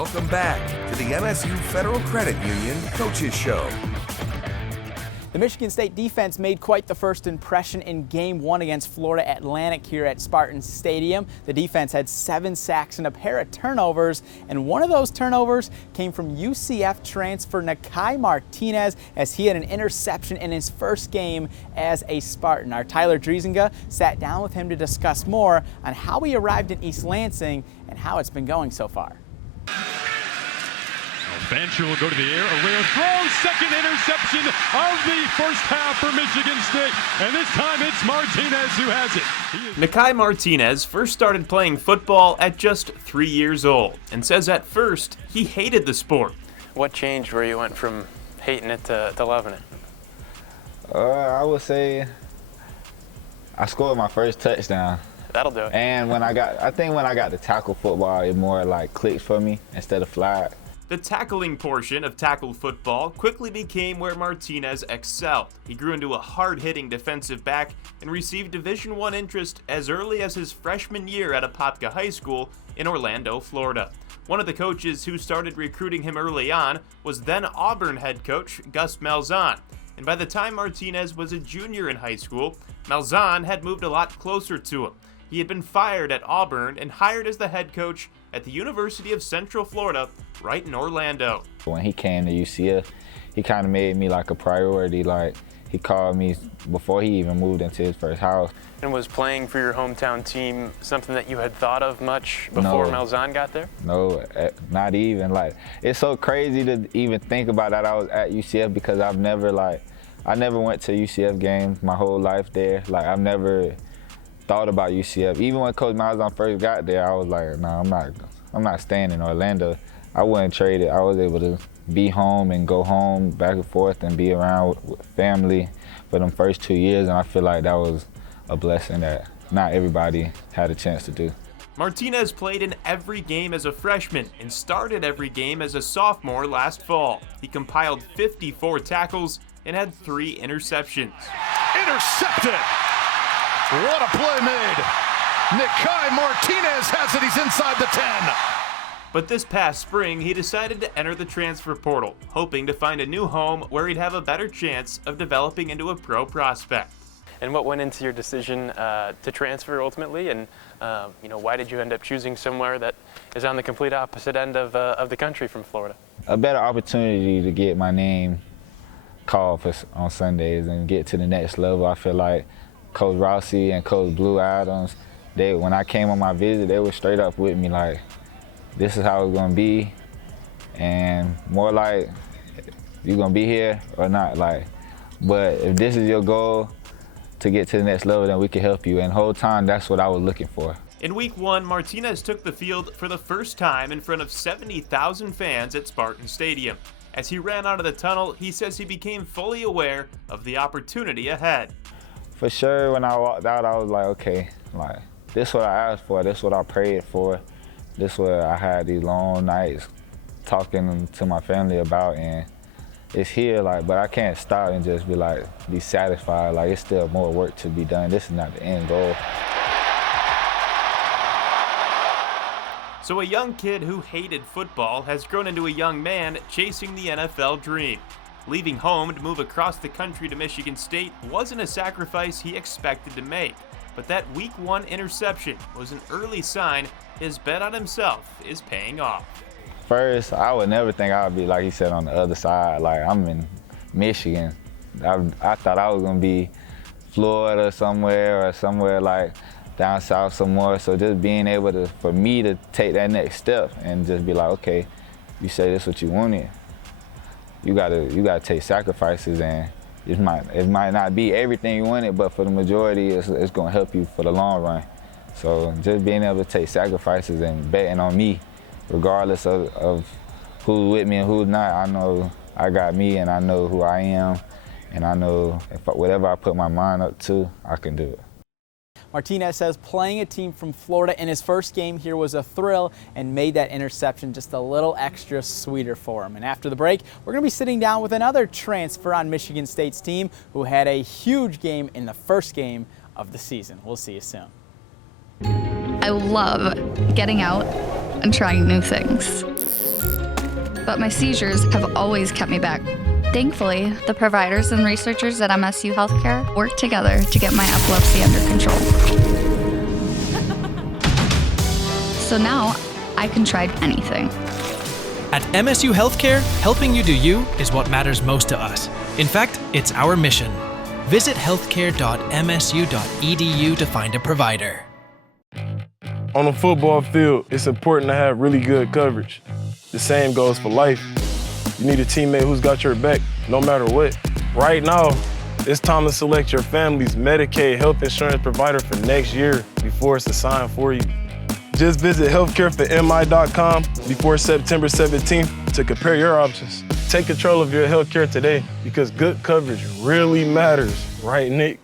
Welcome back to the MSU Federal Credit Union Coaches Show. The Michigan State defense made quite the first impression in Game 1 against Florida Atlantic here at Spartans Stadium. The defense had 7 sacks and a pair of turnovers, and one of those turnovers came from UCF transfer Nikai Martinez, as he had an interception in his first game as a Spartan. Our Tyler Driesinga sat down with him to discuss more on how he arrived in East Lansing and how it's been going so far. Bancher will go to the air, a rare throw, second interception of the first half for Michigan State, and this time it's Martinez who has it. Nikai Martinez first started playing football at just 3 years old, and says at first he hated the sport. What changed where you went from hating it to loving it? I would say I scored my first touchdown. That'll do it. And I think when I got to tackle football, it more like clicked for me instead of flag. The tackling portion of tackle football quickly became where Martinez excelled. He grew into a hard-hitting defensive back and received Division I interest as early as his freshman year at Apopka High School in Orlando, Florida. One of the coaches who started recruiting him early on was then Auburn head coach Gus Malzahn. And by the time Martinez was a junior in high school, Malzahn had moved a lot closer to him. He had been fired at Auburn and hired as the head coach at the University of Central Florida, right in Orlando. When he came to UCF, he kind of made me like a priority. Like, he called me before he even moved into his first house. And was playing for your hometown team something that you had thought of much before Malzahn got there? No, not even. Like, it's so crazy to even think about that I was at UCF, because I never went to UCF games my whole life there. Like, I've never thought about UCF. Even when Coach Malzahn first got there, I was like, no, I'm not staying in Orlando. I wouldn't trade it. I was able to be home and go home back and forth and be around with family for them first 2 years, and I feel like that was a blessing that not everybody had a chance to do. Martinez played in every game as a freshman and started every game as a sophomore last fall. He compiled 54 tackles and had 3 interceptions. Intercepted! What a play made! Nikai Martinez has it, he's inside the 10. But this past spring, he decided to enter the transfer portal, hoping to find a new home where he'd have a better chance of developing into a pro prospect. And what went into your decision to transfer ultimately, and why did you end up choosing somewhere that is on the complete opposite end of the country from Florida? A better opportunity to get my name called on Sundays and get to the next level. I feel like Coach Rossi and Coach Blue Adams, when I came on my visit, they were straight up with me like, this is how it's gonna be, and more like, you're gonna be here or not. Like, but if this is your goal to get to the next level, then we can help you. And the whole time, that's what I was looking for. In week 1, Martinez took the field for the first time in front of 70,000 fans at Spartan Stadium. As he ran out of the tunnel, he says he became fully aware of the opportunity ahead. For sure, when I walked out, I was like, okay, like, this is what I asked for, this is what I prayed for. This is what I had these long nights talking to my family about, and it's here, like, but I can't stop and just be satisfied. Like, it's still more work to be done. This is not the end goal. So a young kid who hated football has grown into a young man chasing the NFL dream. Leaving home to move across the country to Michigan State wasn't a sacrifice he expected to make, but that week 1 interception was an early sign his bet on himself is paying off. First, I would never think I would be, like he said, on the other side. Like, I'm in Michigan. I thought I was gonna be Florida or somewhere like down south somewhere. So just being able for me to take that next step and just be like, okay, you say this what you wanted. You gotta take sacrifices, and it might not be everything you wanted, but for the majority, it's gonna help you for the long run. So just being able to take sacrifices and betting on me, regardless of who's with me and who's not, I know I got me, and I know who I am, and I know whatever I put my mind up to, I can do it. Martinez says playing a team from Florida in his first game here was a thrill and made that interception just a little extra sweeter for him. And after the break, we're going to be sitting down with another transfer on Michigan State's team who had a huge game in the first game of the season. We'll see you soon. I love getting out and trying new things. but my seizures have always kept me back. Thankfully, the providers and researchers at MSU Healthcare work together to get my epilepsy under control. So now, I can try anything. At MSU Healthcare, helping you do you is what matters most to us. In fact, it's our mission. Visit healthcare.msu.edu to find a provider. On the football field, it's important to have really good coverage. The same goes for life. You need a teammate who's got your back, no matter what. Right now, it's time to select your family's Medicaid health insurance provider for next year before it's assigned for you. Just visit healthcareformi.com before September 17th to compare your options. Take control of your healthcare today because good coverage really matters, right, Nick?